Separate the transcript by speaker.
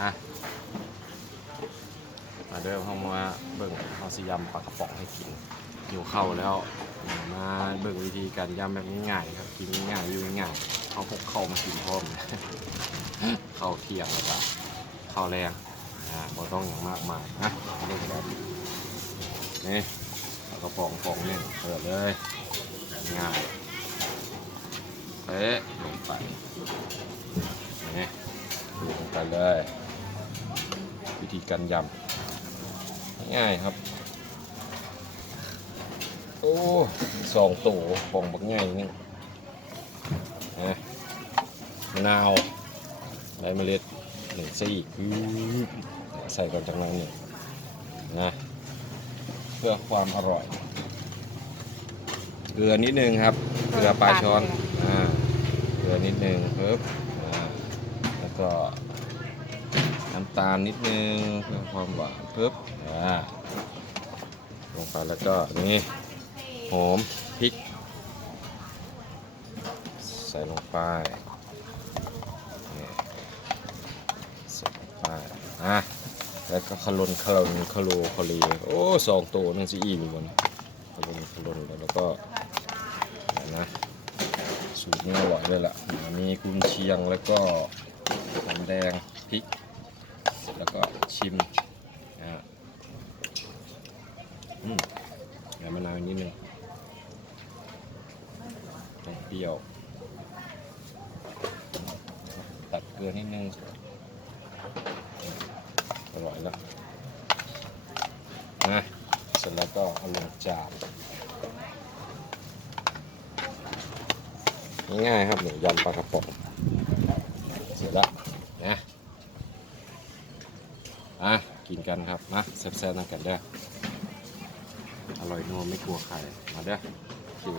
Speaker 1: นะมาเด้อห้องมาเบิ่งเฮาสิยำปลากระป๋องให้กินอยู่เข้าแล้วมาเบิ่งวิธีการยำแบบง่ายๆครับกินง่ายอยู่ง่ายเขาพกเข้ามากินพร้อมเข้าเที่ยงแล้วก็ข้าวแรงอ่าบ่ต้องอย่างมากมายนะเริ่มแล้วนี่ปลากระป๋องฟองหนึ่งเปิดเลยง่ายเอ๊ะลงไปนี่ลงไปเลย วิธีการยำง่ายครับ โอ้สองตัวฟองบักง่ายนี่นะมะนาวใบเมล็ดหนึ่งซี่อื้อใส่ก่อนจากนั้นนี่นะเพื่อความอร่อย เกลือนิดนึงครับ เกลือปลาช้อน อ่า เกลือนิดนึงปึ๊บอ่าแล้วก็ น้ำตาลนิดนึงเพื่อความหวานปึ๊บอ่าลงไปแล้วก็นี่หอมพริก ใส่ลงไปนี่ใส่ลงไปอะแล้วก็ขลนขลนขโลขลีโอ้สองตัวนึงสิอิ่มอยู่บนขลนขลนแล้วก็นะสูตรนี้อร่อยเลยล่ะมีกุนเชียงแล้วก็หอมแดงพริก แล้วก็ชิมนะฮะอืมใส่มะนาวนิดนึงต้องเปรี้ยว ตัดเกลือนิดนึง อร่อยแล้วนะเสร็จแล้วก็เอาลงจานง่ายๆครับหนึ่งยำปลากระป๋องเสร็จแล้วนะอะ กินกันครับนะแซ่บๆนั่งกันเด้ออร่อยนัวไม่กลัวใครมาเด้อคิว